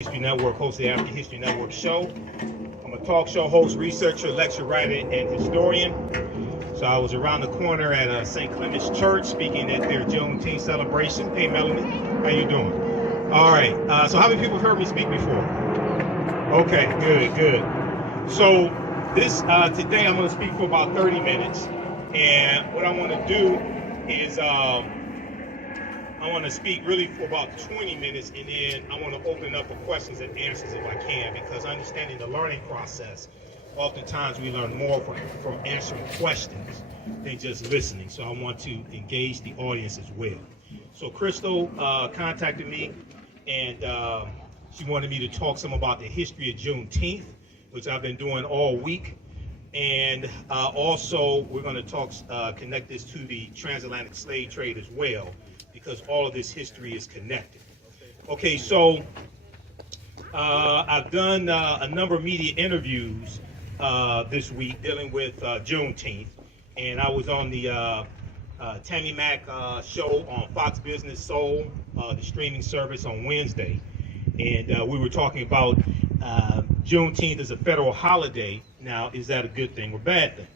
History Network, host of the African History Network show. I'm a talk show host, researcher, lecture writer, and historian. So I was around the corner at St. Clement's Church speaking at their Juneteenth celebration. Hey, Melanie, how you doing? All right. So how many people have heard me speak before? Okay, good. So this today I'm going to speak for about 30 minutes, and what I want to do is I want to speak really for about 20 minutes, and then I want to open up for questions and answers if I can, because understanding the learning process, oftentimes we learn more from answering questions than just listening. So I want to engage the audience as well. So Crystal contacted me, and she wanted me to talk some about the history of Juneteenth, which I've been doing all week. And also we're going to talk, connect this to the transatlantic slave trade as well, because all of this history is connected. Okay, so I've done a number of media interviews this week dealing with Juneteenth, and I was on the Tammy Mack show on Fox Business Soul, the streaming service, on Wednesday, and we were talking about Juneteenth as a federal holiday. Now, is that a good thing or bad thing?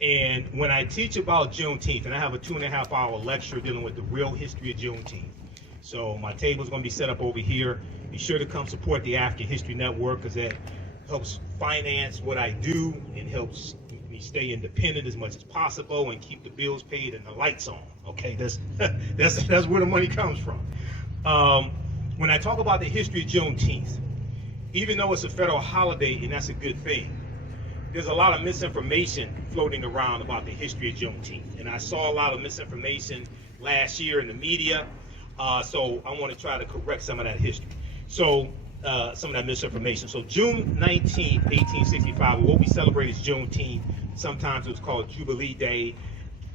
And when I teach about Juneteenth, and I have a 2.5-hour lecture dealing with the real history of Juneteenth. So my table is going to be set up over here. Be sure to come support the African History Network, because that helps finance what I do and helps me stay independent as much as possible and keep the bills paid and the lights on. Okay, that's where the money comes from. When I talk about the history of Juneteenth, even though it's a federal holiday, and that's a good thing, there's a lot of misinformation floating around about the history of Juneteenth. And I saw a lot of misinformation last year in the media, so I want to try to correct some of that history. So, some of that misinformation. So June 19th, 1865, what we celebrate is Juneteenth. Sometimes it was called Jubilee Day.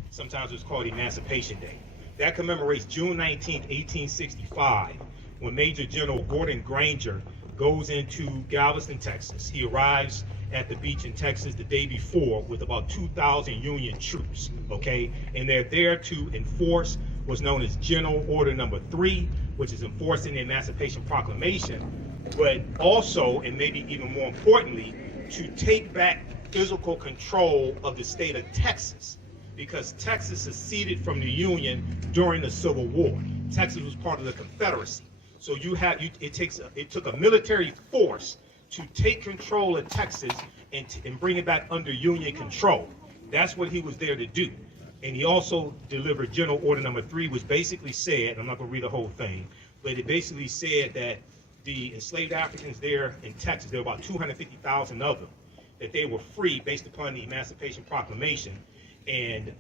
Sometimes it was called Emancipation Day. That commemorates June 19th, 1865, when Major General Gordon Granger goes into Galveston, Texas. He arrives at the beach in Texas the day before with about 2,000 Union troops, okay? And they're there to enforce what's known as General Order Number 3, which is enforcing the Emancipation Proclamation, but also, and maybe even more importantly, to take back physical control of the state of Texas, because Texas seceded from the Union during the Civil War. Texas was part of the Confederacy. So it took a military force to take control of Texas and bring it back under Union control. That's what he was there to do. And he also delivered General Order Number 3, which basically said, and I'm not going to read the whole thing, but it basically said that the enslaved Africans there in Texas, there were about 250,000 of them, that they were free based upon the Emancipation Proclamation, and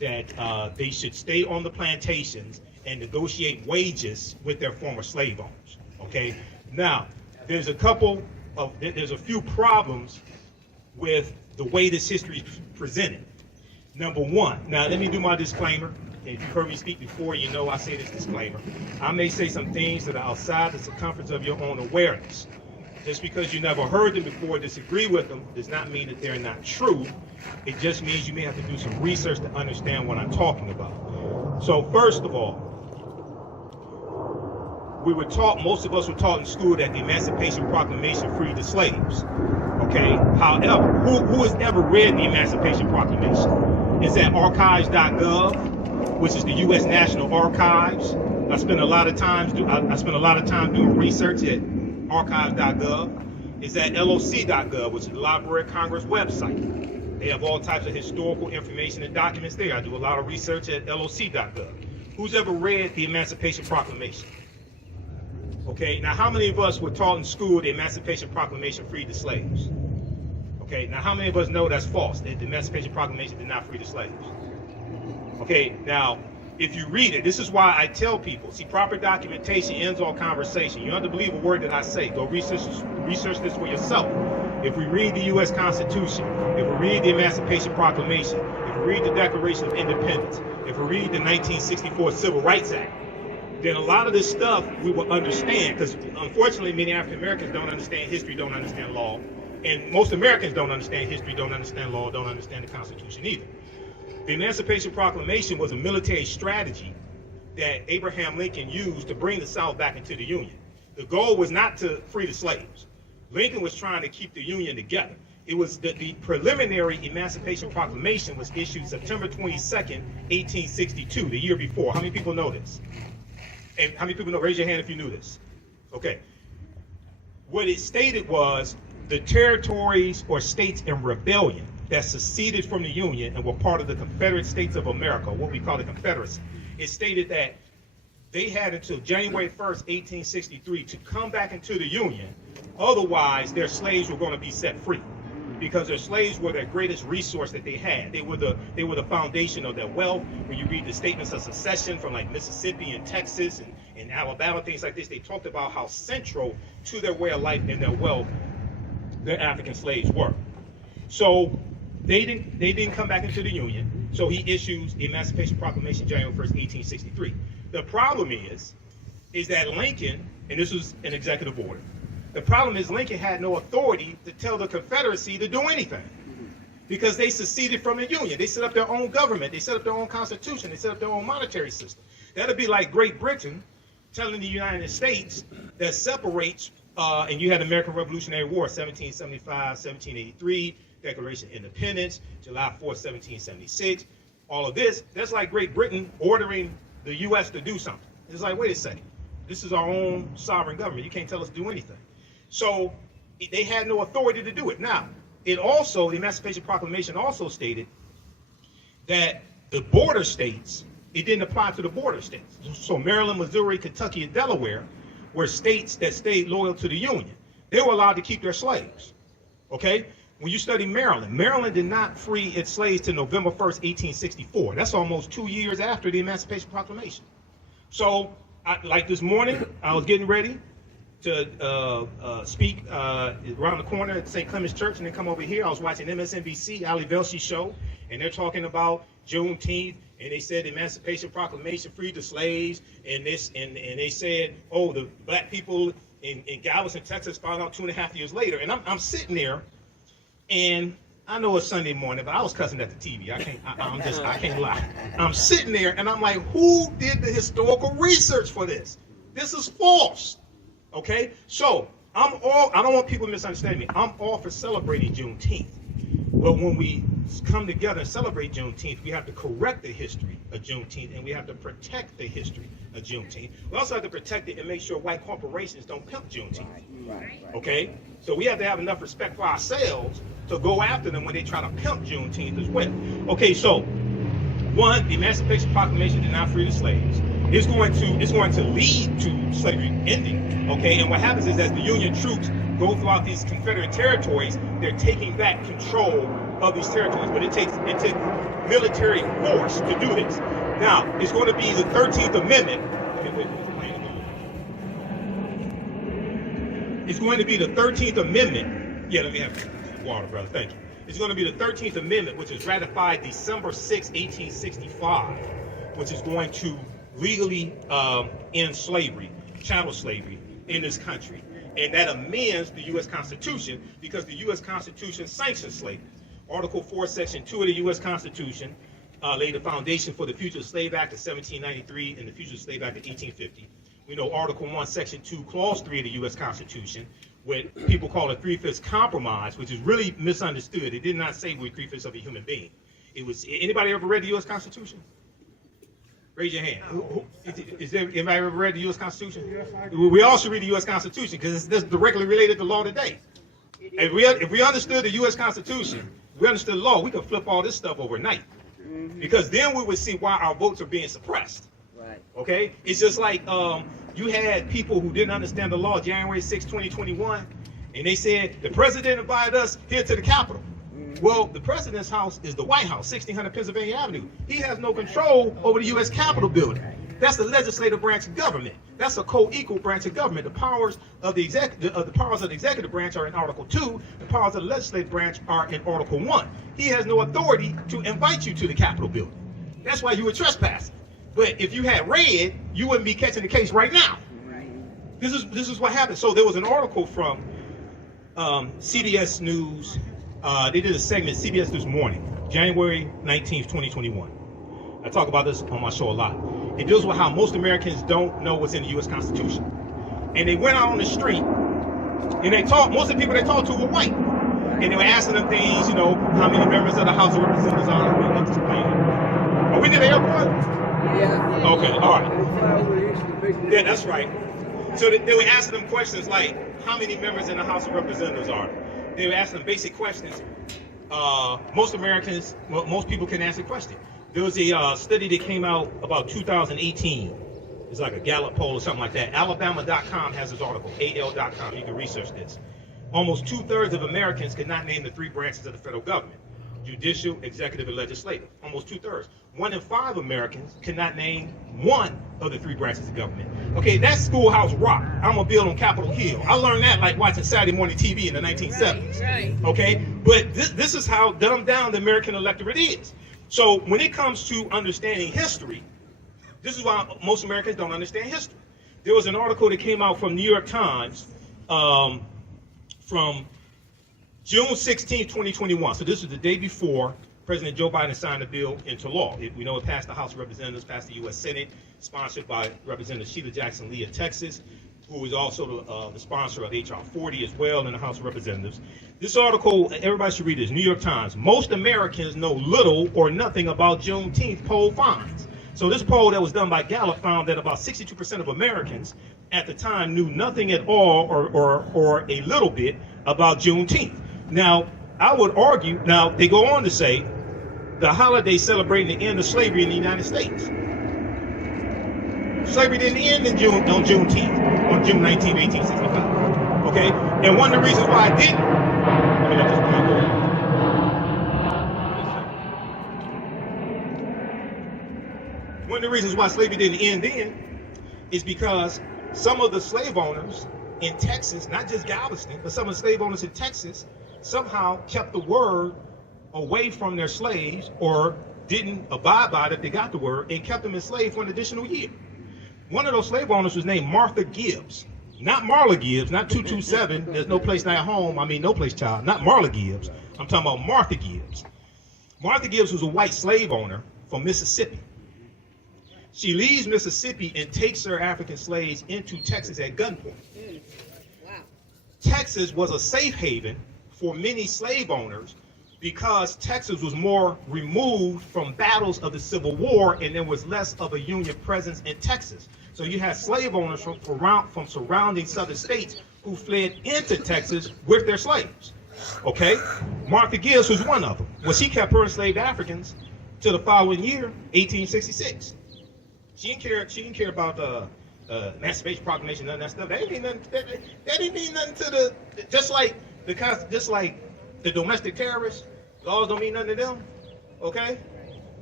that they should stay on the plantations and negotiate wages with their former slave owners. Okay, now there's a few problems with the way this history is presented. Number one, now let me do my disclaimer. If you've heard me speak before, you know I say this disclaimer. I may say some things that are outside the circumference of your own awareness. Just because you never heard them before, disagree with them, does not mean that they're not true. It just means you may have to do some research to understand what I'm talking about. So first of all, most of us were taught in school that the Emancipation Proclamation freed the slaves. Okay, however, who has ever read the Emancipation Proclamation? It's at archives.gov, which is the U.S. National Archives. I spent a lot of time doing research at archives.gov. It's at loc.gov, which is the Library of Congress website. They have all types of historical information and documents there. I do a lot of research at loc.gov. Who's ever read the Emancipation Proclamation? Okay, now how many of us were taught in school the Emancipation Proclamation freed the slaves? Okay, now how many of us know that's false, that the Emancipation Proclamation did not free the slaves? Okay, now if you read it, this is why I tell people, see, proper documentation ends all conversation. You don't have to believe a word that I say. Go research this for yourself. If we read the U.S. Constitution, if we read the Emancipation Proclamation, if we read the Declaration of Independence, if we read the 1964 Civil Rights Act, then a lot of this stuff we will understand, because unfortunately many African Americans don't understand history, don't understand law, and most Americans don't understand history, don't understand law, don't understand the Constitution either. The Emancipation Proclamation was a military strategy that Abraham Lincoln used to bring the South back into the Union. The goal was not to free the slaves. Lincoln was trying to keep the Union together. It was the preliminary Emancipation Proclamation was issued September 22nd, 1862, the year before. How many people know this? And how many people know? Raise your hand if you knew this. Okay. What it stated was the territories or states in rebellion that seceded from the Union and were part of the Confederate States of America, what we call the Confederacy. It stated that they had until January 1st, 1863 to come back into the Union. Otherwise, their slaves were going to be set free, because their slaves were their greatest resource that they had. They were the foundation of their wealth. When you read the statements of secession from like Mississippi and Texas and Alabama, things like this, they talked about how central to their way of life and their wealth their African slaves were. So they didn't come back into the Union. So he issues the Emancipation Proclamation January 1st, 1863. The problem is that Lincoln, and this was an executive order, the problem is Lincoln had no authority to tell the Confederacy to do anything, because they seceded from the Union. They set up their own government. They set up their own constitution. They set up their own monetary system. That'd be like Great Britain telling the United States that separates, and you had the American Revolutionary War, 1775, 1783, Declaration of Independence, July 4th, 1776, all of this. That's like Great Britain ordering the U.S. to do something. It's like, wait a second. This is our own sovereign government. You can't tell us to do anything. So they had no authority to do it. Now, the Emancipation Proclamation also stated that the border states, it didn't apply to the border states. So Maryland, Missouri, Kentucky, and Delaware were states that stayed loyal to the Union. They were allowed to keep their slaves, okay? When you study Maryland, Maryland did not free its slaves till November 1st, 1864. That's almost 2 years after the Emancipation Proclamation. So, like this morning, I was getting ready to speak around the corner at St. Clement's Church, and then come over here. I was watching MSNBC, Ali Velshi show, and they're talking about Juneteenth, and they said the Emancipation Proclamation freed the slaves, and they said, oh, the black people in Galveston, Texas found out 2.5 years later. And I'm sitting there, and I know it's Sunday morning, but I was cussing at the TV. I can't lie. I'm sitting there, and I'm like, who did the historical research for this? This is false. Okay, so I don't want people to misunderstand me. I'm all for celebrating Juneteenth. But when we come together and celebrate Juneteenth, we have to correct the history of Juneteenth, and we have to protect the history of Juneteenth. We also have to protect it and make sure white corporations don't pimp Juneteenth. Okay, so we have to have enough respect for ourselves to go after them when they try to pimp Juneteenth as well. Okay, so one, the Emancipation Proclamation did not free the slaves. It's going to lead to slavery ending, okay? And what happens is, as the Union troops go throughout these Confederate territories, they're taking back control of these territories. But it takes military force to do this. Now, it's going to be the 13th Amendment. It's going to be the 13th Amendment. Yeah, let me have water, brother. Thank you. It's going to be the 13th Amendment, which is ratified December 6, 1865, which is going to legally end slavery, chattel slavery in this country. And that amends the U.S. Constitution, because the U.S. Constitution sanctions slavery. Article 4, Section 2 of the U.S. Constitution laid the foundation for the Fugitive Slave Act of 1793 and the Fugitive Slave Act of 1850. We know Article 1, Section 2, Clause 3 of the U.S. Constitution, what people call a 3/5 compromise, which is really misunderstood. It did not say we're 3/5 of a human being. It was, anybody ever read the U.S. Constitution? Raise your hand. Is there anybody ever read the U.S. Constitution? Yes, we all should read the U.S. Constitution, because it's directly related to law today. If we understood the U.S. Constitution, we understood the law, we could flip all this stuff overnight. Because then we would see why our votes are being suppressed. Right. Okay? It's just like you had people who didn't understand the law January 6, 2021, and they said the president invited us here to the Capitol. Well, the president's house is the White House, 1600 Pennsylvania Avenue. He has no control over the U.S. Capitol building. That's the legislative branch of government. That's a co-equal branch of government. The powers of the executive branch are in Article 2. The powers of the legislative branch are in Article 1. He has no authority to invite you to the Capitol building. That's why you were trespassing. But if you had read, you wouldn't be catching the case right now. This is what happened. So there was an article from CBS News. They did a segment, CBS News Morning, January 19th, 2021. I talk about this on my show a lot. It deals with how most Americans don't know what's in the U.S. Constitution. And they went out on the street, and they talked. Most of the people they talked to were white, and they were asking them things, you know, how many members of the House of Representatives are. Are we near the airport? Yeah. Okay, all right. Yeah, that's right. So they were asking them questions like, how many members in the House of Representatives are there? They were asking them basic questions. Most Americans, well, most people can answer the question. There was a study that came out about 2018. It's like a Gallup poll or something like that. Alabama.com has this article, AL.com. You can research this. Almost 2/3 of Americans could not name the 3 branches of the federal government: judicial, executive, and legislative. Almost 2/3. 1 in 5 Americans cannot name one of the 3 branches of government. Okay, that's schoolhouse rock. I'm gonna build on Capitol Hill. I learned that like watching Saturday morning TV in the 1970s. Right. Okay, but this is how dumbed down the American electorate is. So when it comes to understanding history, this is why most Americans don't understand history. There was an article that came out from New York Times from June 16, 2021. So this was the day before President Joe Biden signed the bill into law. We know it passed the House of Representatives, passed the U.S. Senate, sponsored by Representative Sheila Jackson Lee of Texas, who is also the sponsor of H.R. 40 as well in the House of Representatives. This article, everybody should read this, New York Times. Most Americans know little or nothing about Juneteenth, poll finds. So this poll that was done by Gallup found that about 62% of Americans at the time knew nothing at all or a little bit about Juneteenth. Now, I would argue, now they go on to say, the holiday celebrating the end of slavery in the United States. Slavery didn't end on Juneteenth, on June 19, 1865. Okay? And one of the reasons why it didn't, let me let this point go. One of the reasons why slavery didn't end then is because some of the slave owners in Texas, not just Galveston, but some of the slave owners in Texas somehow kept the word away from their slaves or didn't abide by it if they got the word and kept them enslaved for an additional year. One of those slave owners was named Martha Gibbs. Not Marla Gibbs, not 227, there's no place like home, I mean no place child, not Marla Gibbs. I'm talking about Martha Gibbs. Martha Gibbs was a white slave owner from Mississippi. She leaves Mississippi and takes her African slaves into Texas at gunpoint. Wow. Texas was a safe haven for many slave owners because Texas was more removed from battles of the Civil War and there was less of a Union presence in Texas. So you had slave owners from surrounding southern states who fled into Texas with their slaves. Okay? Martha Gibbs was one of them. Well, she kept her enslaved Africans to the following year, 1866. She didn't care about the Emancipation Proclamation, none of that stuff. That didn't mean nothing to the, just like the domestic terrorists. Laws don't mean nothing to them. Okay?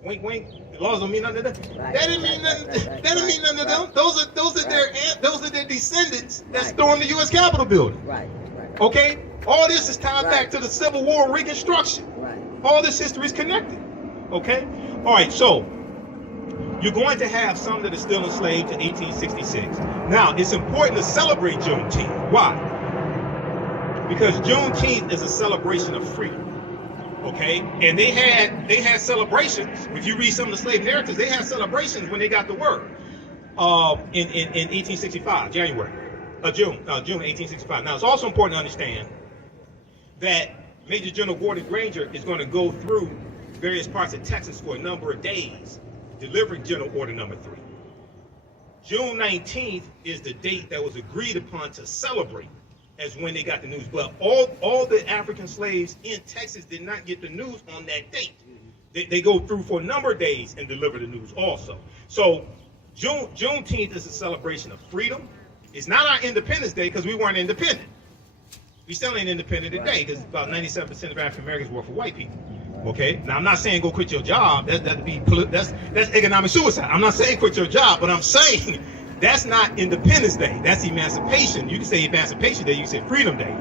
Wink, wink. The laws don't mean nothing to them. Right. That didn't mean nothing. That didn't mean nothing to them. Those are their descendants that stormed the U.S. Capitol building. Right. Okay? All this is tied back to the Civil War, Reconstruction. Right. All this history is connected. Okay? All right. So you're going to have some that are still enslaved to 1866. Now, it's important to celebrate Juneteenth. Why? Because Juneteenth is a celebration of freedom. Okay, and they had celebrations. If you read some of the slave narratives, they had celebrations when they got the word in 1865, June 1865. Now, it's also important to understand that Major General Gordon Granger is going to go through various parts of Texas for a number of days, delivering General Order Number 3. June 19th is the date that was agreed upon to celebrate as when they got the news. But all the African slaves in Texas did not get the news on that date. They go through for a number of days and deliver the news also. So Juneteenth is a celebration of freedom. It's not our Independence Day because we weren't independent. We still ain't independent today because about 97% of African Americans work for white people. Okay. Now I'm not saying go quit your job. That's economic suicide. I'm not saying quit your job, but I'm saying that's not Independence Day. That's Emancipation. You can say Emancipation Day. You can say Freedom Day.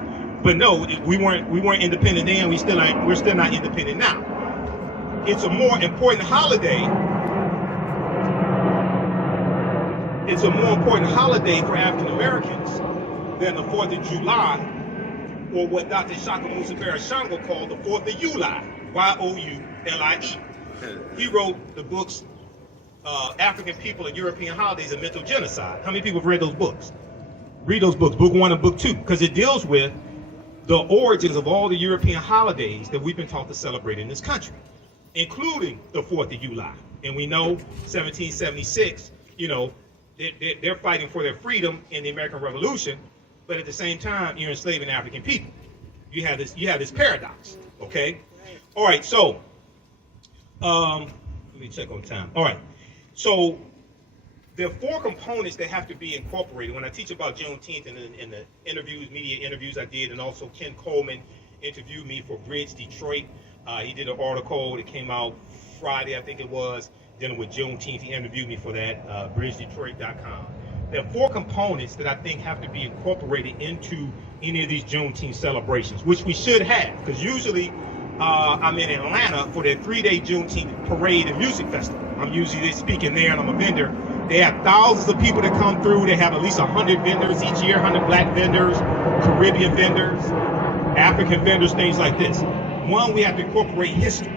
But no, we weren't independent then. We're still not independent now. It's a more important holiday. It's a more important holiday for African Americans than the 4th of July, or what Dr. Shaka Musa Shango called the 4th of July, Y-O-U-L-I-E. He wrote the books African People and European Holidays and Mental Genocide. How many people have read those books? Read those books, book 1 and book 2, because it deals with the origins of all the European holidays that we've been taught to celebrate in this country, including the 4th of July. And we know 1776, you know, they're fighting for their freedom in the American Revolution, but at the same time, you're enslaving African people. You have this paradox, okay? All right, so let me check on time. All right, so there are 4 components that have to be incorporated. When I teach about Juneteenth in the interviews, media interviews I did, and also Ken Coleman interviewed me for Bridge Detroit. He did an article that came out Friday, I think it was, dealing with Juneteenth. He interviewed me for that, bridgedetroit.com. There are 4 components that I think have to be incorporated into any of these Juneteenth celebrations, which we should have, because usually I'm in Atlanta for their 3-day Juneteenth parade and music festival. I'm usually speaking there, and I'm a vendor. They have thousands of people that come through. They have at least 100 vendors each year, 100 black vendors, Caribbean vendors, African vendors, things like this. One, we have to incorporate history.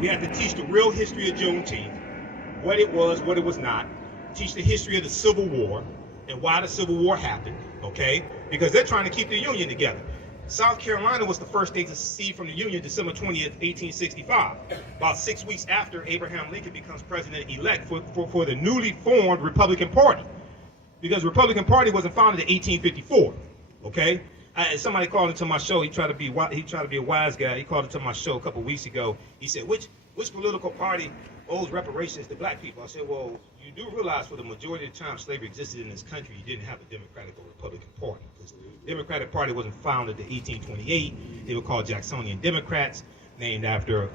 We have to teach the real history of Juneteenth, what it was not. Teach the history of the Civil War and why the Civil War happened, okay? Because they're trying to keep the Union together. South Carolina was the first state to secede from the Union December 20th, 1865, about 6 weeks after Abraham Lincoln becomes president-elect for the newly formed Republican Party, because the Republican Party wasn't founded in 1854, okay? Somebody called into my show. He tried to be a wise guy. He called into my show a couple weeks ago. He said, which political party owes reparations to black people? I said, well, you do realize for the majority of the time slavery existed in this country, you didn't have a Democratic or Republican Party. Because the Democratic Party wasn't founded in 1828. They were called Jacksonian Democrats, named after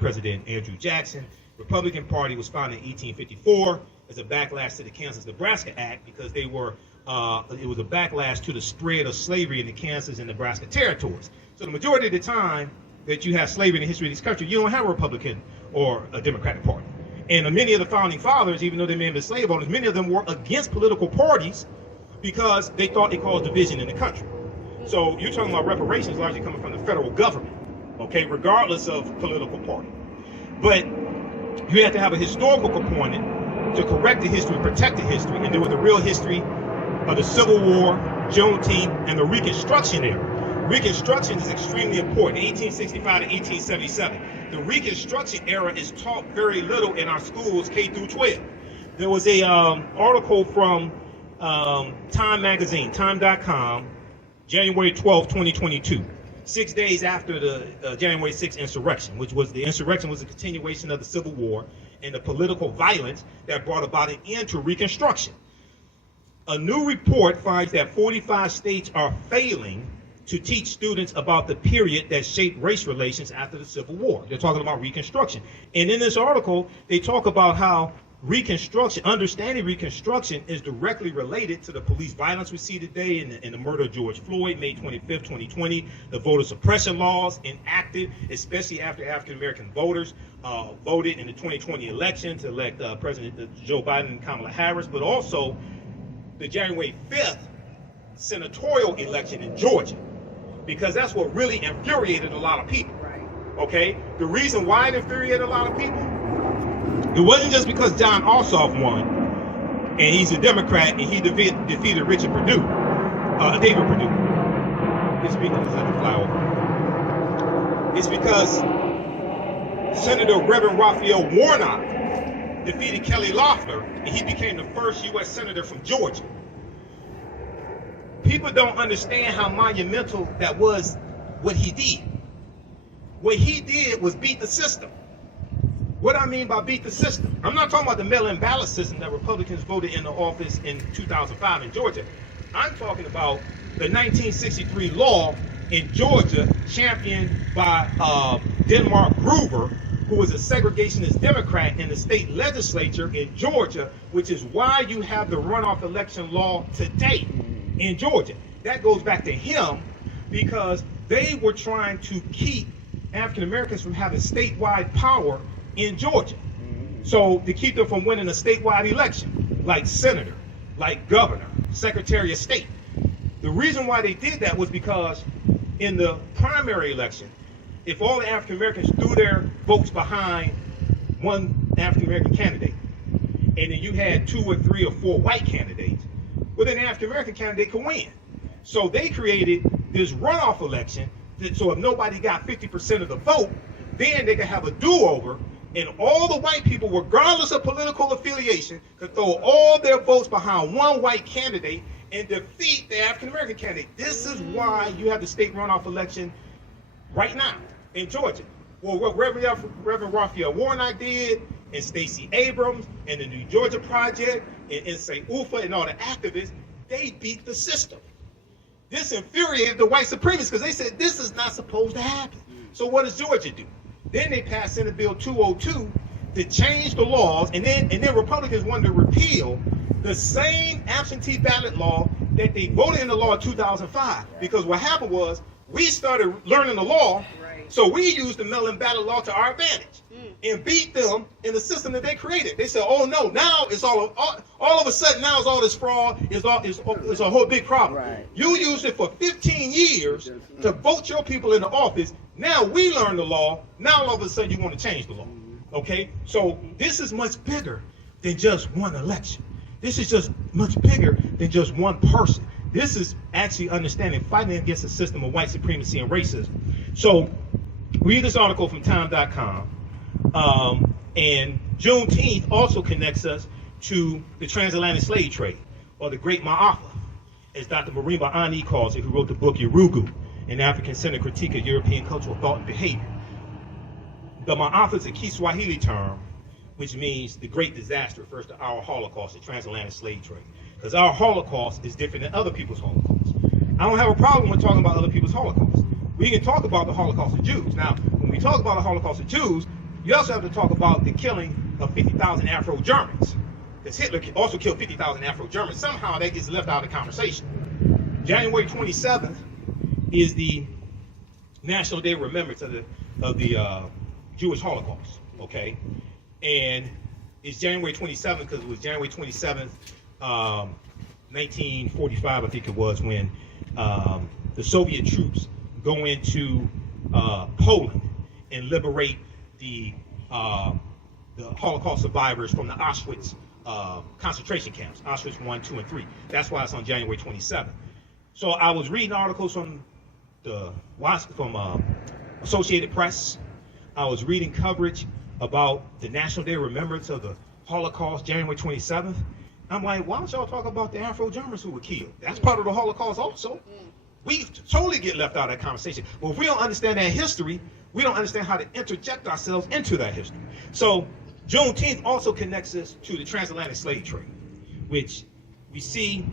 President Andrew Jackson. Republican Party was founded in 1854 as a backlash to the Kansas-Nebraska Act, because it was a backlash to the spread of slavery in the Kansas and Nebraska territories. So the majority of the time that you have slavery in the history of this country, you don't have a Republican or a Democratic Party. And many of the founding fathers, even though they may have been slave owners, many of them were against political parties because they thought they caused division in the country. So you're talking about reparations largely coming from the federal government, okay, regardless of political party. But you have to have a historical component to correct the history, protect the history, and deal with the real history of the Civil War, Juneteenth, and the Reconstruction Era. Reconstruction is extremely important, 1865 to 1877. The Reconstruction Era is taught very little in our schools, K through 12. There was a article from Time magazine, time.com, January 12, 2022, 6 days after the January 6th insurrection, the insurrection was a continuation of the Civil War and the political violence that brought about an end to Reconstruction. A new report finds that 45 states are failing to teach students about the period that shaped race relations after the Civil War. They're talking about Reconstruction. And in this article, they talk about how Reconstruction, understanding Reconstruction, is directly related to the police violence we see today in the murder of George Floyd, May 25th, 2020, the voter suppression laws enacted, especially after African-American voters voted in the 2020 election to elect President Joe Biden and Kamala Harris, but also the January 5th senatorial election in Georgia, because that's what really infuriated a lot of people, okay? The reason why it infuriated a lot of people, it wasn't just because John Ossoff won, and he's a Democrat, and he defeated Richard Perdue, David Perdue. It's because Senator Reverend Raphael Warnock defeated Kelly Loeffler, and he became the first U.S. Senator from Georgia. People don't understand how monumental that was, what he did. What he did was beat the system. What I mean by beat the system, I'm not talking about the mail-in ballot system that Republicans voted into office in 2005 in Georgia. I'm talking about the 1963 law in Georgia, championed by Denmark Groover, who was a segregationist Democrat in the state legislature in Georgia, which is why you have the runoff election law today in Georgia. That goes back to him, because they were trying to keep African Americans from having statewide power in Georgia. So to keep them from winning a statewide election, like senator, like governor, secretary of state. The reason why they did that was because in the primary election, if all the African Americans threw their votes behind one African American candidate, and then you had 2 or 3 or 4 white candidates, well, then the African American candidate could win. So they created this runoff election, so if nobody got 50% of the vote, then they could have a do-over, and all the white people, regardless of political affiliation, could throw all their votes behind one white candidate and defeat the African American candidate. This is why you have the state runoff election right now in Georgia. Well, what Reverend Raphael Warnock did, and Stacey Abrams, and the New Georgia Project, and St. Ufa, and all the activists, they beat the system. This infuriated the white supremacists because they said this is not supposed to happen. So what does Georgia do? Then they passed Senate Bill 202 to change the laws, and then Republicans wanted to repeal the same absentee ballot law that they voted in the law in 2005. Because what happened was we started learning the law, so we used the mail-in ballot law to our advantage and beat them in the system that they created. They said, "Oh no, now it's all of a sudden now it's all this fraud. It's a whole big problem. Right. You used it for 15 years to vote your people into office. Now we learn the law. Now all of a sudden you want to change the law." Okay, so this is much bigger than just one election. This is just much bigger than just one person. This is actually understanding fighting against a system of white supremacy and racism. So read this article from time.com. And Juneteenth also connects us to the transatlantic slave trade, or the Great Ma'afa, as Dr. Marimba Ani calls it, who wrote the book Yurugu, an African-centered critique of European cultural thought and behavior. The Ma'afa is a Kiswahili term, which means the great disaster, refers to our Holocaust, the transatlantic slave trade. Because our Holocaust is different than other people's Holocaust. I don't have a problem with talking about other people's Holocaust. We can talk about the Holocaust of Jews. Now, when we talk about the Holocaust of Jews, you also have to talk about the killing of 50,000 Afro-Germans. Because Hitler also killed 50,000 Afro-Germans. Somehow that gets left out of the conversation. January 27th is the National Day of Remembrance of the Jewish Holocaust, okay? And it's January 27th because it was January 27th, 1945, I think it was, when the Soviet troops go into Poland and liberate the Holocaust survivors from the Auschwitz concentration camps, Auschwitz 1, 2, and 3. That's why it's on January 27th. So I was reading articles from Associated Press. I was reading coverage about the National Day of Remembrance of the Holocaust, January 27th. I'm like, why don't y'all talk about the Afro-Germans who were killed? That's part of the Holocaust also. We totally get left out of that conversation. But if we don't understand that history, we don't understand how to interject ourselves into that history. So Juneteenth also connects us to the transatlantic slave trade, which we see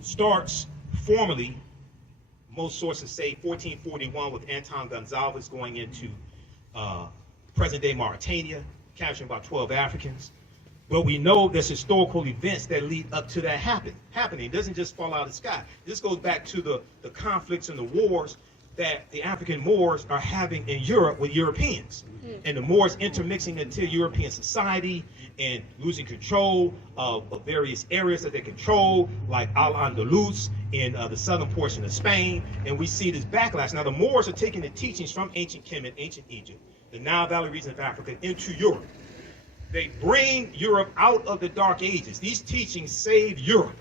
starts formally, most sources say 1441, with Anton Gonzalez going into present-day Mauritania, capturing about 12 Africans. But we know there's historical events that lead up to that happening. It doesn't just fall out of the sky. This goes back to the conflicts and the wars that the African Moors are having in Europe with Europeans. And the Moors intermixing into European society and losing control of various areas that they control, like Al-Andalus in the southern portion of Spain. And we see this backlash. Now the Moors are taking the teachings from ancient Kemet, ancient Egypt, the Nile Valley region of Africa, into Europe. They bring Europe out of the Dark Ages. These teachings saved Europe.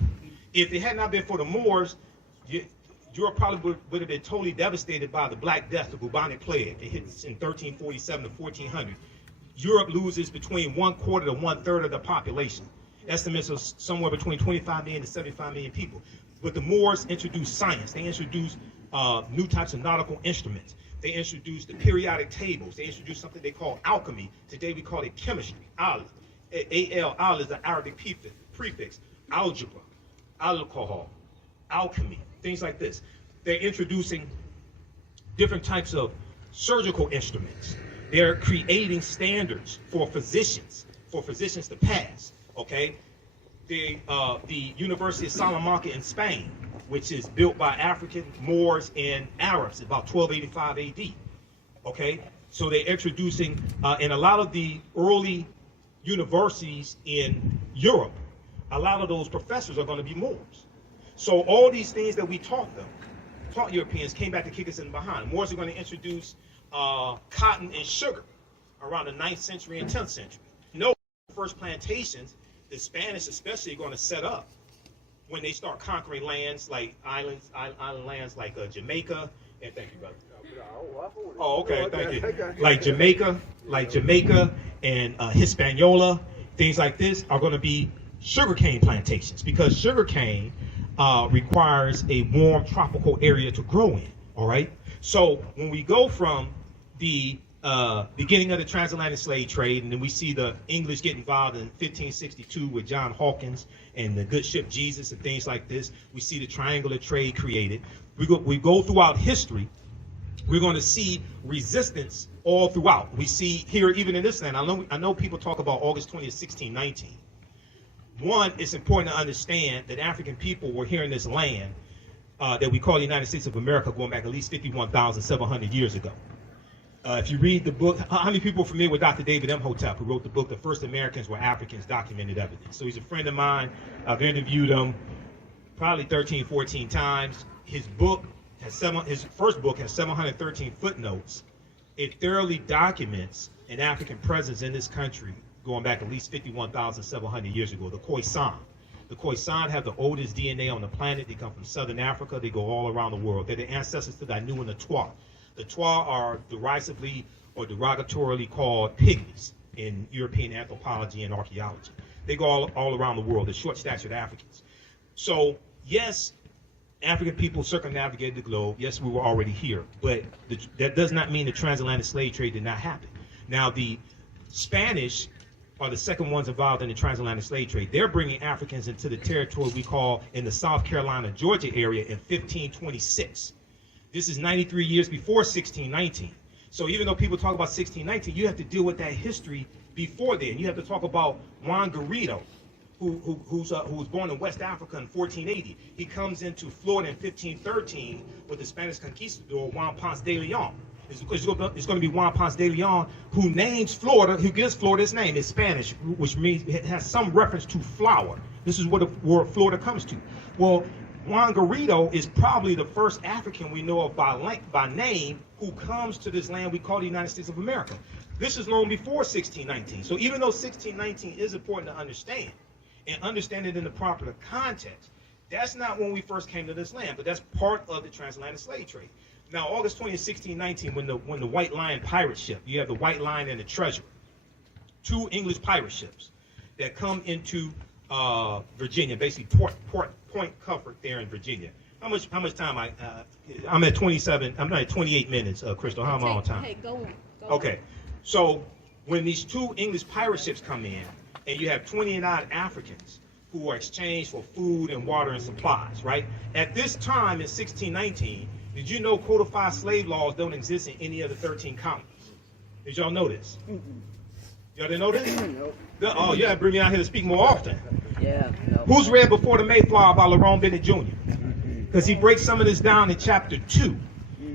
If it had not been for the Moors, Europe probably would have been totally devastated by the Black Death, the bubonic plague. It hits in 1347 to 1400. Europe loses between 1/4 to 1/3 of the population. Estimates of somewhere between 25 million to 75 million people. But the Moors introduced science. They introduced new types of nautical instruments. They introduced the periodic tables. They introduced something they call alchemy. Today we call it chemistry. Al is the Arabic prefix. Algebra, alcohol, alchemy, things like this. They're introducing different types of surgical instruments. They're creating standards for physicians to pass, okay? The University of Salamanca in Spain, which is built by African, Moors, and Arabs, about 1285 AD, okay? So they're introducing, in a lot of the early universities in Europe, a lot of those professors are going to be Moors. So all these things that we taught Europeans came back to kick us in behind. Moors are going to introduce cotton and sugar around the 9th century and 10th century. You know, the first plantations the Spanish especially are going to set up when they start conquering lands like island lands like Jamaica. And thank you, brother. Oh, okay, thank you. Like Jamaica and Hispaniola, things like this are going to be sugarcane plantations, because sugarcane requires a warm tropical area to grow in. All right. So when we go from the beginning of the transatlantic slave trade, and then we see the English get involved in 1562 with John Hawkins and the good ship Jesus and things like this, we see the triangular trade created. We go throughout history. We're going to see resistance all throughout. We see here, even in this land, I know people talk about August 20th, 1619. One, it's important to understand that African people were here in this land that we call the United States of America going back at least 51,700 years ago. If you read the book, how many people are familiar with Dr. David M. Hotep, who wrote the book, The First Americans Were Africans, Documented Evidence? So he's a friend of mine. I've interviewed him probably 13, 14 times. His first book has 713 footnotes. It thoroughly documents an African presence in this country going back at least 51,700 years ago, the Khoisan. The Khoisan have the oldest DNA on the planet. They come from Southern Africa. They go all around the world. They're the ancestors to the Anu and the Twa. The Twa are derisively or derogatorily called pygmies in European anthropology and archaeology. They go all around the world. They're short-statured Africans. So, yes, African people circumnavigated the globe. Yes, we were already here. But that does not mean the transatlantic slave trade did not happen. Now, the Spanish are the second ones involved in the transatlantic slave trade. They're bringing Africans into the territory we call in the South Carolina, Georgia area in 1526. This is 93 years before 1619. So even though people talk about 1619, you have to deal with that history before then. You have to talk about Juan Garrido, who was born in West Africa in 1480. He comes into Florida in 1513 with the Spanish conquistador Juan Ponce de Leon. It's going to be Juan Ponce de Leon who names Florida, who gives Florida its name. It's Spanish, which means it has some reference to flower. This is where Florida comes to. Well, Juan Garrido is probably the first African we know of by name who comes to this land we call the United States of America. This is long before 1619. So even though 1619 is important to understand, and understand it in the proper context, that's not when we first came to this land, but that's part of the transatlantic slave trade. Now, August 20th, 1619, when the White Lion pirate ship, you have the White Lion and the Treasure, two English pirate ships that come into Virginia, basically Point Comfort there in Virginia. How much time I'm at 27. I'm not at 28 minutes. Crystal, how am I on time? Hey, go on. Okay, so when these two English pirate ships come in, and you have 20-odd Africans who are exchanged for food and water and supplies, right? At this time in 1619, did you know codified slave laws don't exist in any of the 13 colonies? Did y'all know this? Y'all didn't know this? Nope. Oh, you have to bring me out here to speak more often. Yeah. No. Who's read Before the Mayflower by Lerone Bennett Jr.? Because he breaks some of this down in chapter 2.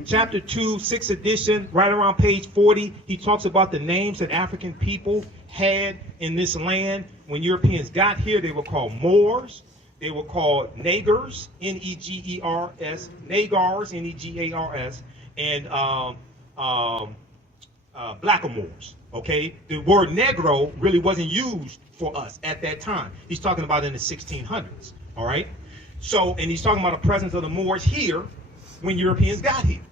Chapter 2, 6th edition, right around page 40, he talks about the names that African people had in this land. When Europeans got here, they were called Moors. They were called Negers, N-E-G-E-R-S, Nagars, N-E-G-A-R-S, and Blackamoors, okay? The word Negro really wasn't used for us at that time. He's talking about in the 1600s, all right? So, and he's talking about the presence of the Moors here when Europeans got here.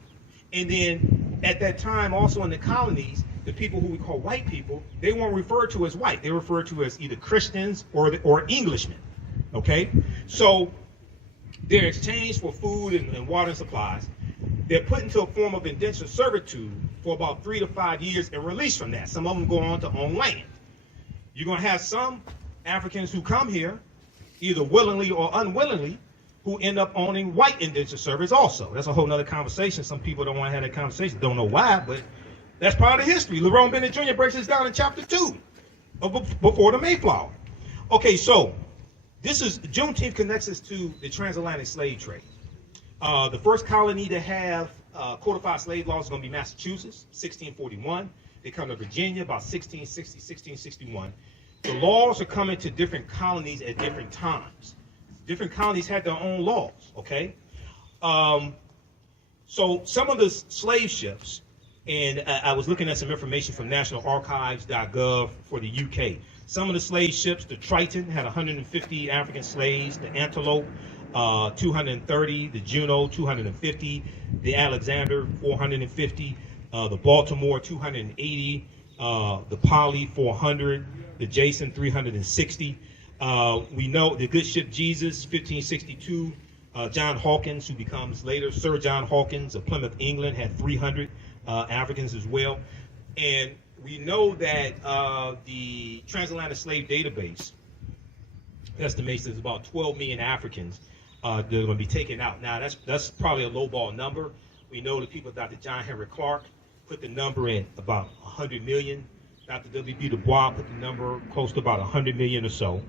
And then at that time, also in the colonies, the people who we call white people, they weren't referred to as white. They were referred to as either Christians or Englishmen, okay? So they're exchanged for food and water and supplies. They're put into a form of indentured servitude for about 3 to 5 years and released from that. Some of them go on to own land. You're going to have some Africans who come here, either willingly or unwillingly, who end up owning white indentured servants also. That's a whole nother conversation. Some people don't want to have that conversation. Don't know why, but that's part of the history. Lerone Bennett Jr. breaks this down in chapter 2 of Before the Mayflower. Okay, so this is Juneteenth connects us to the transatlantic slave trade. The first colony to have codified slave laws is going to be Massachusetts, 1641. They come to Virginia about 1660, 1661. The laws are coming to different colonies at different times. Different colonies had their own laws, okay? So some of the slave ships, and I was looking at some information from nationalarchives.gov for the UK. Some of the slave ships, the Triton had 150 African slaves, the Antelope 230, the Juno 250, the Alexander 450, the Baltimore 280, the Polly 400, the Jason 360. We know the good ship Jesus 1562. John Hawkins, who becomes later Sir John Hawkins of Plymouth, England, had 300 Africans as well. And we know that the transatlantic slave database estimates there's about 12 million Africans that are going to be taken out. Now, that's probably a lowball number. We know that people, Dr. John Henry Clark, put the number at about 100 million. Dr. W.B. Du Bois put the number close to about 100 million or so.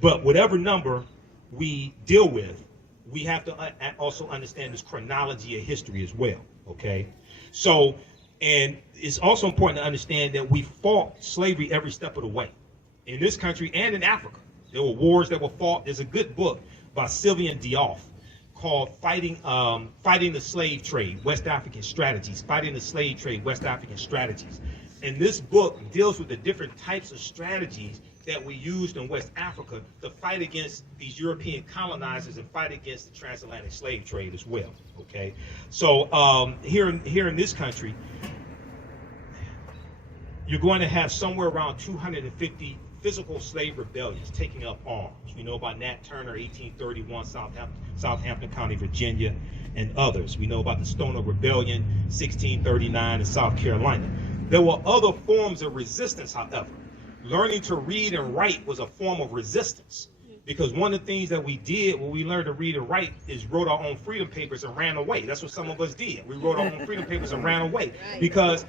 But whatever number we deal with, we have to also understand this chronology of history as well, okay? So, and it's also important to understand that we fought slavery every step of the way in this country and in Africa. There were wars that were fought. There's a good book by Sylvian Diouf called Fighting the Slave Trade, West African Strategies, Fighting the Slave Trade, West African Strategies. And this book deals with the different types of strategies that we used in West Africa to fight against these European colonizers and fight against the transatlantic slave trade as well, okay? So here in this country, you're going to have somewhere around 250 physical slave rebellions taking up arms. We know about Nat Turner, 1831, Southampton County, Virginia, and others. We know about the Stoner Rebellion, 1639 in South Carolina. There were other forms of resistance, however. Learning to read and write was a form of resistance, because one of the things that we did when we learned to read and write is wrote our own freedom papers and ran away. That's what some of us did. We wrote our own freedom papers and ran away, because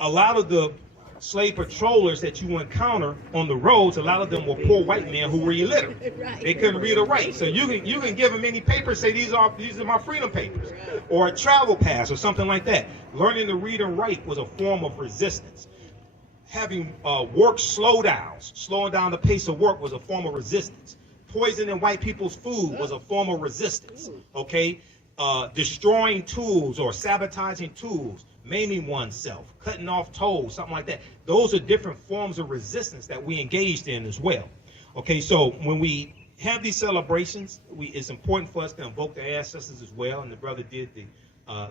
a lot of the slave patrollers that you encounter on the roads, a lot of them were poor white men who were illiterate. They couldn't read or write. So you can give them any paper, say these are my freedom papers, or a travel pass or something like that. Learning to read and write was a form of resistance. Having work slowdowns, slowing down the pace of work was a form of resistance. Poisoning white people's food was a form of resistance, okay? Destroying tools or sabotaging tools, maiming oneself, cutting off toes, something like that. Those are different forms of resistance that we engaged in as well. Okay, so when we have these celebrations, it's important for us to invoke the ancestors as well, and the brother did the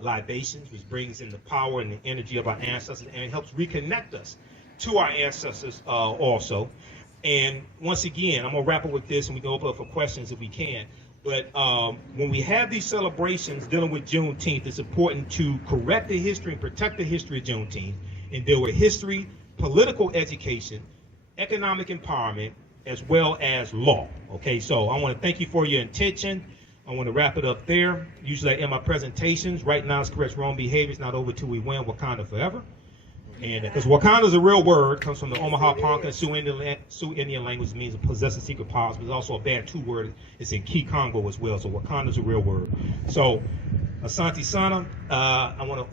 libations, which brings in the power and the energy of our ancestors, and it helps reconnect us to our ancestors also. And once again, I'm gonna wrap up with this, and we can open up for questions if we can. But when we have these celebrations dealing with Juneteenth, it's important to correct the history and protect the history of Juneteenth, and deal with history, political education, economic empowerment, as well as law. Okay, so I want to thank you for your attention. I want to wrap it up there. Usually I end my presentations. Right now, it's correct wrong behavior. It's not over till we win. Wakanda forever. And because Wakanda is a real word, comes from the Omaha Ponca Sioux Indian language, means possessing secret powers, but it's also a Bantu word. It's in Kikongo as well. So Wakanda is a real word. So Asante Sana,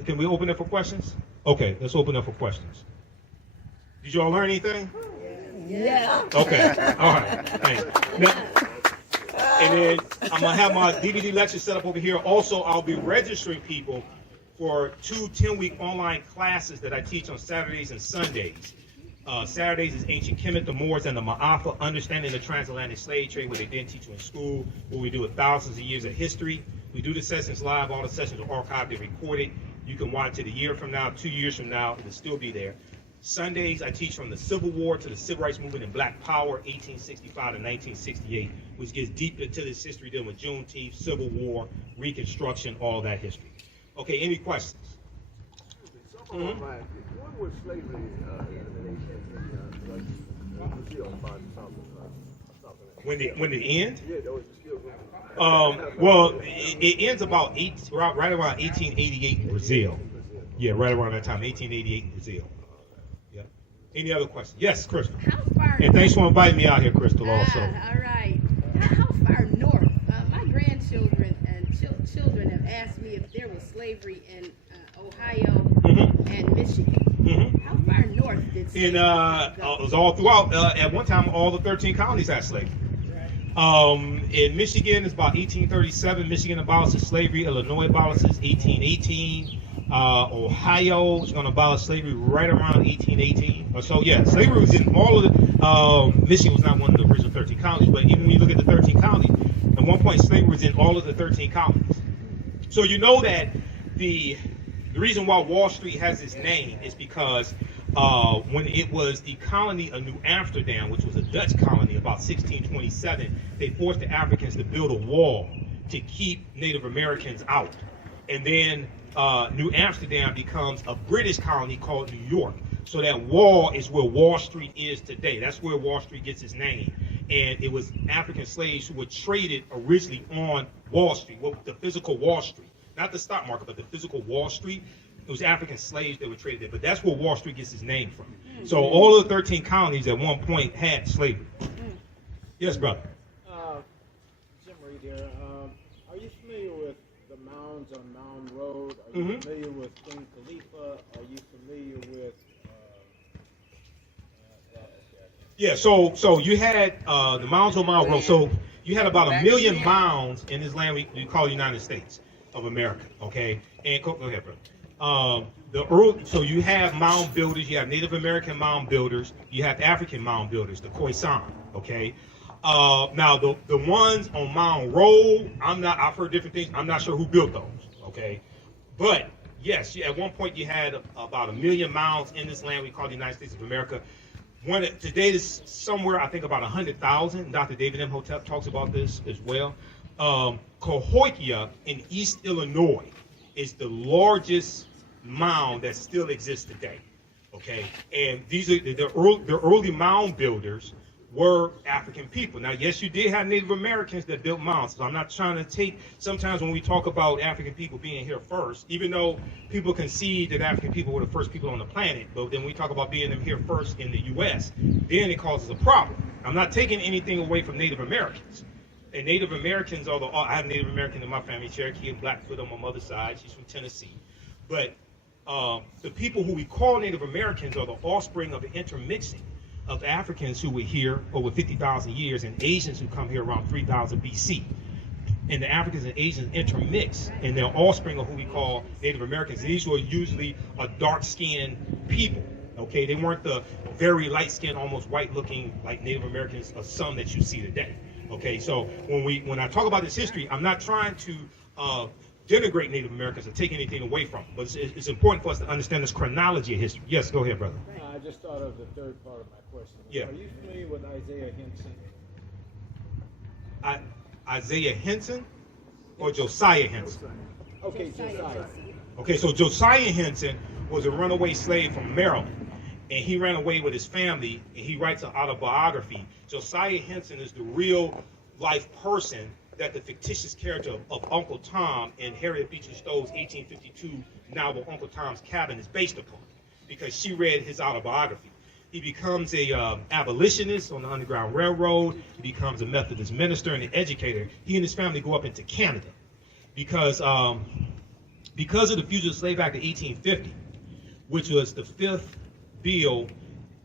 can we open it for questions? Okay, let's open up for questions. Did you all learn anything? Yeah. Okay, all right, thanks. Now, and then I'm gonna have my DVD lecture set up over here. Also, I'll be registering people for 2 10-week online classes that I teach on Saturdays and Sundays. Saturdays is Ancient Kemet, the Moors, and the Ma'afa, Understanding the Transatlantic Slave Trade, where they didn't teach you in school, where we do it thousands of years of history. We do the sessions live. All the sessions are archived and recorded. You can watch it a year from now, 2 years from now. It'll still be there. Sundays, I teach from the Civil War to the Civil Rights Movement and Black Power, 1865 to 1968, which gets deep into this history dealing with Juneteenth, Civil War, Reconstruction, all that history. Okay, any questions? When was slavery When it ends? Yeah, that was just Well, it ends about right around 1888 in Brazil. Yeah, right around that time, 1888 in Brazil. Yeah. Any other questions? Yes, Crystal. How far? And thanks for inviting me out here, Crystal. Also. All right. How far north? My grandchildren and children have asked me if there was slavery in Ohio and Michigan. How far north did slavery go? It was all throughout. At one time, all the 13 colonies had slavery. In Michigan, it's about 1837. Michigan abolishes slavery. Illinois abolishes 1818. Ohio is going to abolish slavery right around 1818 or so. Yeah, slavery was in all of the. Michigan was not one of the original 13 colonies, but even when you look at the 13 colonies, at one point slavery was in all of the 13 colonies. So you know that the reason why Wall Street has its name is because when it was the colony of New Amsterdam, which was a Dutch colony, about 1627, they forced the Africans to build a wall to keep Native Americans out. And then New Amsterdam becomes a British colony called New York. So that wall is where Wall Street is today. That's where Wall Street gets its name. And it was African slaves who were traded originally on Wall Street, the physical Wall Street. Not the stock market, but the physical Wall Street. It was African slaves that were traded there. But that's where Wall Street gets its name from. So all of the 13 colonies at one point had slavery. Yes, brother. Jim Reed here. Are you familiar with the mounds on Mound Road? Are you familiar with King Khalifa? Are you familiar with... Yeah, so you had the mounds on Mound Road. So you had about 1 million mounds in this land we call the United States of America, okay? And go ahead, brother. So you have mound builders, you have Native American mound builders, you have African mound builders, the Khoisan, okay? Now the ones on Mound Road, I've heard different things. I'm not sure who built those, okay? But yes, at one point you had about 1 million mounds in this land we call the United States of America. Today is somewhere, I think, about 100,000. Dr. David M. Hotep talks about this as well. Cahokia in East Illinois is the largest mound that still exists today. Okay, and these are the early mound builders were African people. Now, yes, you did have Native Americans that built mounds. So I'm not trying to take, sometimes when we talk about African people being here first, even though people concede that African people were the first people on the planet, but then we talk about being them here first in the U.S., then it causes a problem. I'm not taking anything away from Native Americans. And Native Americans I have Native American in my family, Cherokee and Blackfoot on my mother's side. She's from Tennessee. But the people who we call Native Americans are the offspring of the intermixing of Africans who were here over 50,000 years and Asians who come here around 3000 BC. And the Africans and Asians intermix, and they're offspring of who we call Native Americans. And these were usually a dark-skinned people. Okay, they weren't the very light-skinned, almost white-looking like Native Americans of some that you see today. Okay, so when I talk about this history, I'm not trying to denigrate Native Americans or take anything away from them, but it's important for us to understand this chronology of history. Yes, go ahead, brother. I just thought of the third part of my question. Yeah. Are you familiar with Isaiah Henson? Isaiah Henson or Josiah Henson? Okay, Josiah. Okay, so Josiah Henson was a runaway slave from Maryland, and he ran away with his family, and he writes an autobiography. Josiah Henson is the real life person that the fictitious character of Uncle Tom in Harriet Beecher Stowe's 1852 novel Uncle Tom's Cabin is based upon, because she read his autobiography. He becomes a abolitionist on the Underground Railroad. He becomes a Methodist minister and an educator. He and his family go up into Canada because of the Fugitive Slave Act of 1850, which was the fifth bill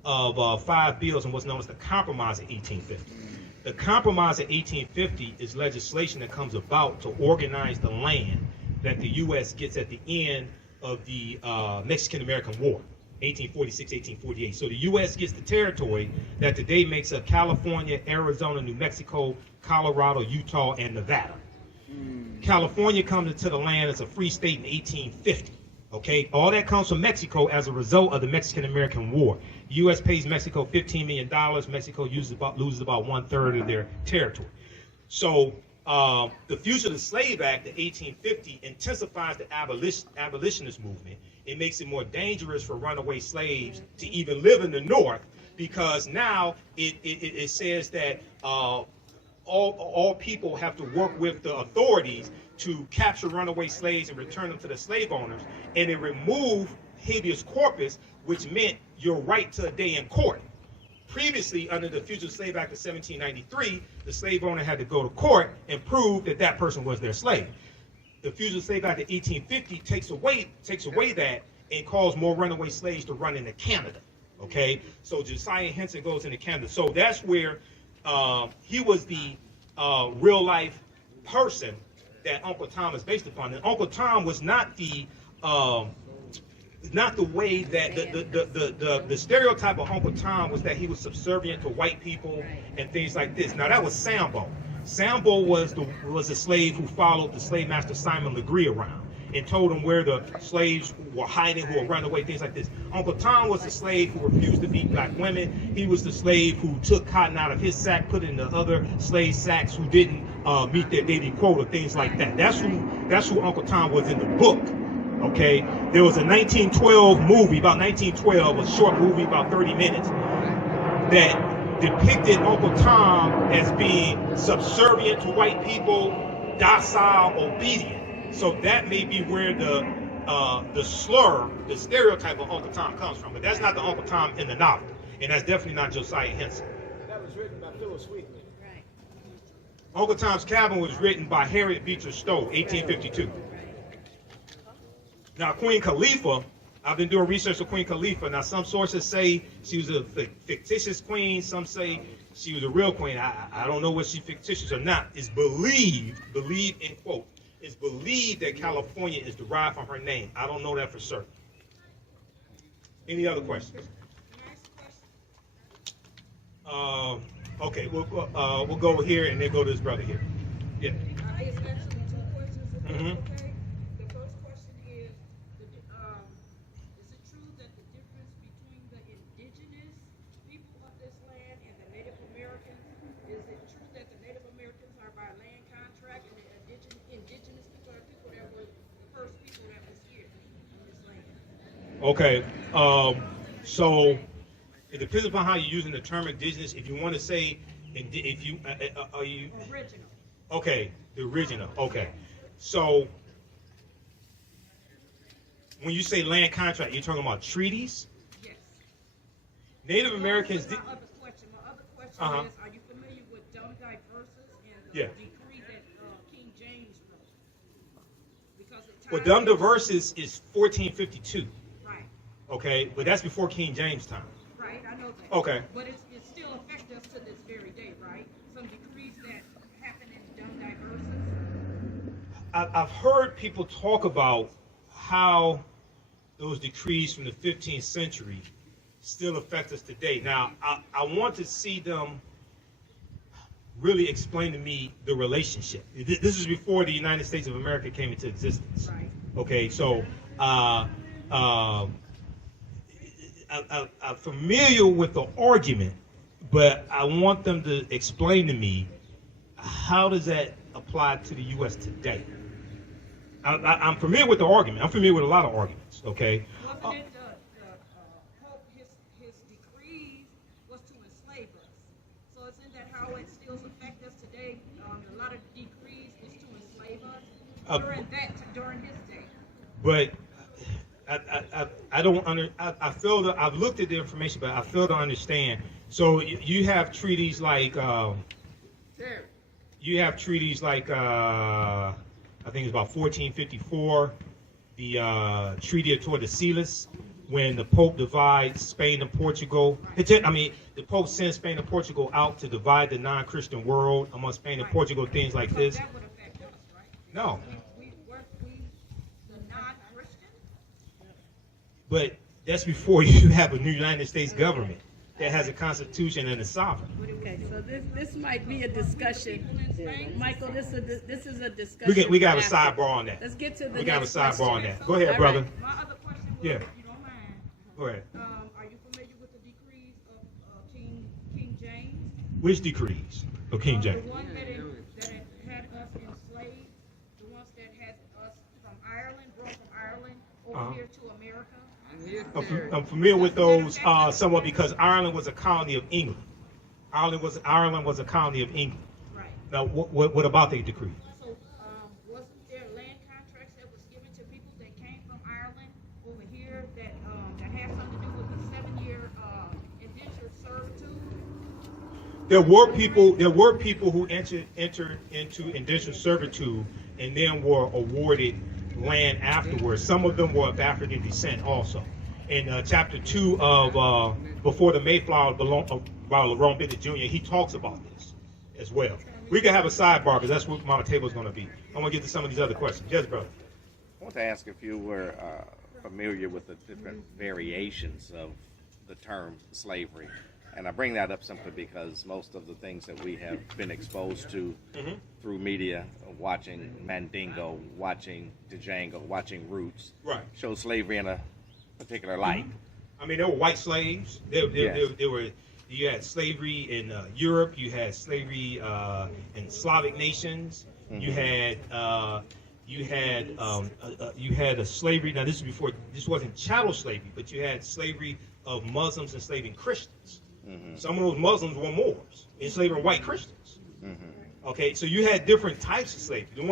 of 5 bills and what's known as the Compromise of 1850. The Compromise of 1850 is legislation that comes about to organize the land that the U.S. gets at the end of the Mexican-American War, 1846, 1848. So the U.S. gets the territory that today makes up California, Arizona, New Mexico, Colorado, Utah, and Nevada. California comes into the land as a free state in 1850. Okay, all that comes from Mexico as a result of the Mexican-American War. The U.S. pays Mexico $15 million. Mexico loses about 1/3 of their territory. So the Fugitive Slave Act of 1850 intensifies the abolitionist movement. It makes it more dangerous for runaway slaves to even live in the North, because now it says that all people have to work with the authorities to capture runaway slaves and return them to the slave owners, and it removed habeas corpus, which meant your right to a day in court. Previously, under the Fugitive Slave Act of 1793, the slave owner had to go to court and prove that that person was their slave. The Fugitive Slave Act of 1850 takes away that and calls more runaway slaves to run into Canada. Okay, so Josiah Henson goes into Canada. So that's where he was the real life person that Uncle Tom is based upon. And Uncle Tom was not the not the way that the stereotype of Uncle Tom was that he was subservient to white people and things like this. Now that was Sambo. Sambo was a slave who followed the slave master Simon Legree around and told him where the slaves were hiding, who were running away, things like this. Uncle Tom was the slave who refused to beat black women. He was the slave who took cotton out of his sack, put it in the other slave sacks who didn't meet their daily quota, things like that. That's who Uncle Tom was in the book. Okay, there was a 1912 movie, about 1912, a short movie about 30 minutes, that depicted Uncle Tom as being subservient to white people, docile, obedient. So that may be where the slur, the stereotype of Uncle Tom comes from. But that's not the Uncle Tom in the novel, and that's definitely not Josiah Henson. That was written by Phyllis Wheatley. Right. Uncle Tom's Cabin was written by Harriet Beecher Stowe, 1852. Now, Queen Khalifa, I've been doing research on Queen Khalifa. Now, some sources say she was a fictitious queen. Some say she was a real queen. I don't know whether she's fictitious or not. It's believed in quote, it's believed that California is derived from her name. I don't know that for certain. Any other questions? Okay, we'll go here and then go to his brother here. Yeah. It's actually two questions, if that's Mhm. okay. The first question is it true that the difference between the indigenous people of this land and the Native Americans, is it true that the Native Americans are by land contract and the indigenous people are people that were the first people that was here on this land? Okay. So it depends upon how you're using the term indigenous. If you want to say, if you are you Original. okay, the original. Okay. So when you say land contract, you're talking about treaties. Yes. Native Americans. My other question Uh-huh. is, are you familiar with Dumb Diverses and the Yeah. decree that King James wrote? Because it Well, ties Dumb into- Diverses is 1452. Right, Okay, but that's before King James time. right, I know that. Okay. But it still affects us to this very day, right? Some decrees that happen in Dumb Diverses. I've heard people talk about how those decrees from the 15th century still affect us today. Now, I want to see them really explain to me the relationship. This is before the United States of America came into existence. Right. Okay, so I'm familiar with the argument, but I want them to explain to me how does that apply to the U.S. today. I'm familiar with the argument. I'm familiar with a lot of arguments. Okay. Wasn't it the Pope, his decrees was to enslave us? So isn't that how it still affects us today? A lot of decrees was to enslave us during his day. But I don't I fail to. I've looked at the information, but I fail to understand. So you have treaties like I think it's about 1454, the Treaty of Tordesillas, when the Pope divides Spain and Portugal. The Pope sends Spain and Portugal out to divide the non-Christian world among Spain and Portugal, things like So this. that would affect us, right? No, Weren't we the non-Christian? but that's before you have a new United States government that has a constitution and a sovereign. Okay, so this might be a discussion. Michael, this is a discussion. We got a after. sidebar on that. Let's get to the We got a next sidebar on question. that. Go ahead, All brother. right. My other question was, Yeah. if you don't mind, Go ahead. are you familiar with the decrees of King James? Which decrees of King James? The one that had us enslaved, the ones that had us from Ireland, brought from Ireland over here to America. I'm familiar with those somewhat because Ireland was a colony of England. Ireland was a colony of England. Right. Now, what about the decree? So, wasn't there land contracts that was given to people that came from Ireland over here that had something to do with the 7-year indentured servitude? There were people who entered into indentured servitude and then were awarded land afterwards. Some of them were of African descent also. In chapter 2 of Before the Mayflower by Lerone Bennett Jr., he talks about this as well. We can have a sidebar because that's what my table is going to be. I want to get to some of these other questions. Yes, brother. want to ask if you were familiar with the different variations of the term slavery. And I bring that up simply because most of the things that we have been exposed to through media, watching Mandingo, watching Django, watching Roots, Right. show slavery in a particular light. I mean, there were white slaves. There were. You had slavery in Europe. You had slavery in Slavic nations. You had a slavery. Now, this is before. This wasn't chattel slavery, but you had slavery of Muslims enslaving Christians. Some of those Muslims were Moors enslaving white Christians. Okay, so you had different types of slavery. The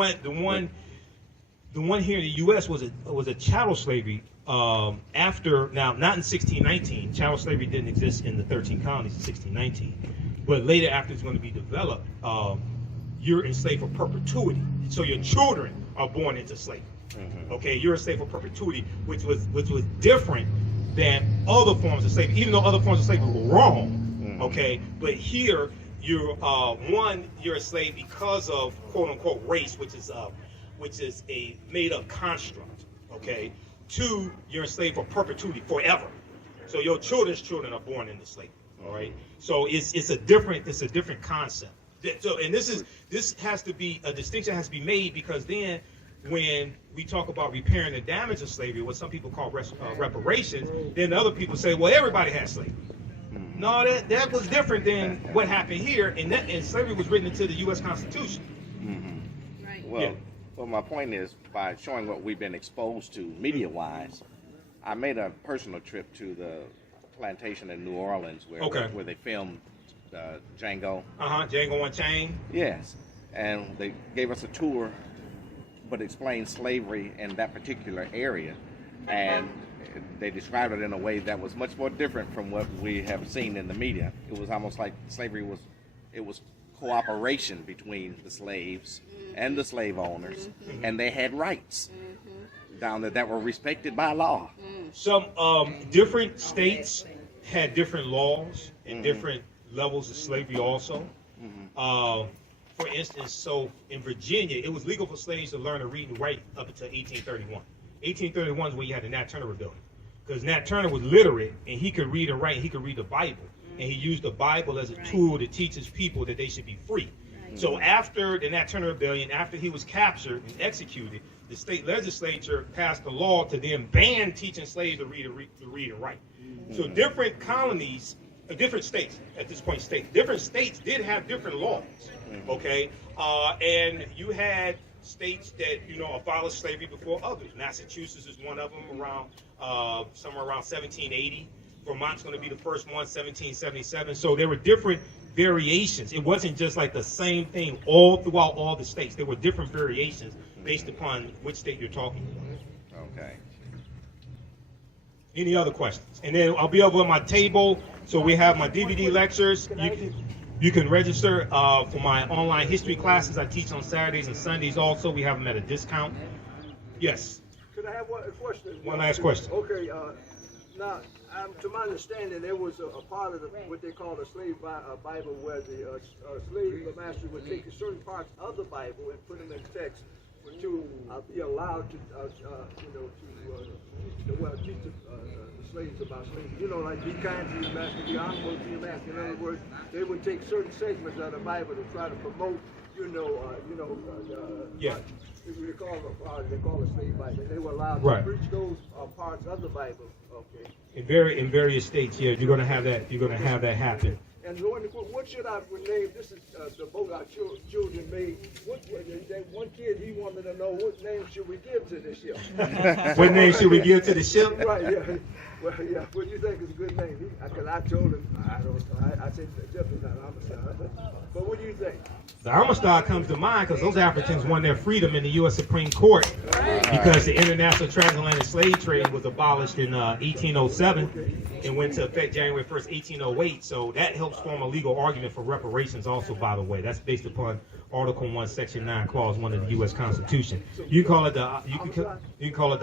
one here in the U.S. was a chattel slavery. After, now, not in 1619, chattel slavery didn't exist in the 13 colonies in 1619, but later after it's going to be developed, you're enslaved for perpetuity. So your children are born into slavery. Okay, you're enslaved for perpetuity, which was different than other forms of slavery, even though other forms of slavery were wrong. Okay, but here you're a slave because of quote unquote race, which is a made up construct. Okay. 2, you're enslaved for perpetuity, forever. So your children's children are born into slavery. All right. So it's a different concept. So, and this has to be a distinction has to be made, because then when we talk about repairing the damage of slavery, what some people call reparations, then other people say, well, everybody has slavery. No, that was different than what happened here, and slavery was written into the U.S. Constitution. Right. Well, well, my point is, by showing what we've been exposed to media-wise, I made a personal trip to the plantation in New Orleans where they filmed Django. Django Unchained. Yes, and they gave us a tour, but explained slavery in that particular area, and they described it in a way that was much more different from what we have seen in the media. It was almost like slavery was cooperation between the slaves and the slave owners, and they had rights down there that were respected by law. Some different states had different laws and different levels of slavery also. For instance, so in Virginia, it was legal for slaves to learn to read and write up until 1831. 1831 is when you had the Nat Turner Rebellion, because Nat Turner was literate and he could read and write, and he could read the Bible, and he used the Bible as a tool to teach his people that they should be free. So after the Nat Turner Rebellion, after he was captured and executed, the state legislature passed a law to then ban teaching slaves to read and write. So different colonies, different states at this point, different states did have different laws. Okay, and you had states that abolished slavery before others. Massachusetts is one of them, around somewhere around 1780. Vermont's going to be the first one, 1777. So there were different variations. It wasn't just like the same thing all throughout all the states. There were different variations based upon which state you're talking about. Okay. Any other questions? And then I'll be over on my table. So we have my DVD lectures. You can register for my online history classes. I teach on Saturdays and Sundays also. We have them at a discount. Yes. Could I have one question? One last question. Okay. Now, to my understanding, there was a part of what they call the slave Bible, where the slave master would take certain parts of the Bible and put them in text to be allowed to, teach the slaves about slavery. Like be kind to your master, be honorable to your master. In other words, they would take certain segments of the Bible to try to promote, Yeah. They call it slave Bible. They were allowed Right. to preach those parts of the Bible. Okay. In various states, yeah, you're gonna have that. You're gonna have that happen. And what should I name? This is the boat our children made. That one kid, he wanted to know what name should we give to this ship. What name should we give to the ship? Right. Yeah. Well, yeah. What do you think is a good name? Because I told him I don't know. I said definitely not Amistad. But what do you think? The Amistad comes to mind because those Africans won their freedom in the U.S. Supreme Court because the international transatlantic slave trade was abolished in 1807 and went into effect January 1st, 1808. So that helps form a legal argument for reparations also, by the way. That's based upon Article 1, Section 9, Clause 1 of the U.S. Constitution. You can call it the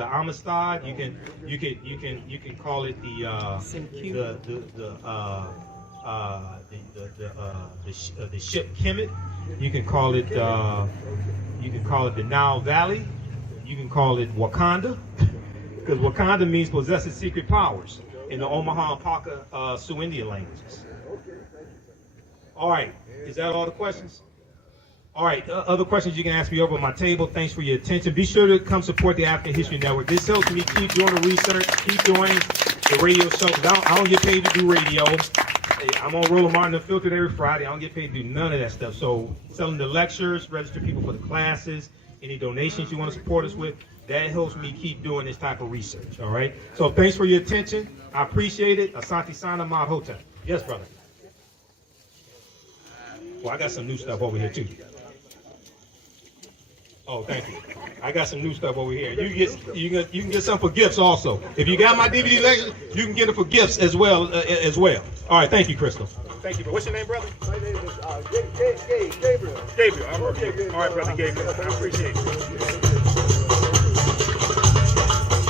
Amistad. You can call it the ship Kemet. You can call it the Nile Valley. you can call it Wakanda, because Wakanda means possesses secret powers in the Omaha and Paca Sioux Indian languages. All right, is that all the questions? All right, other questions you can ask me over my table. Thanks for your attention. Be sure to come support the African History Network. This helps me keep doing the research, keep doing the radio show. I don't get paid to do radio. I'm on Roland Martin Unfiltered every Friday. I don't get paid to do none of that stuff. So selling the lectures, register people for the classes, any donations you want to support us with, that helps me keep doing this type of research, all right? So thanks for your attention. I appreciate it. Asante Sana Mod Hotel. Yes, brother. Well, I got some new stuff over here, too. Oh, thank you. I got some new stuff over here. You can get some for gifts also. If you got my DVD lecture, you can get it for gifts as well. All right, thank you, Crystal. Thank you. What's your name, brother? My name is Gabriel. Gabriel. All right, brother Gabriel. I appreciate you.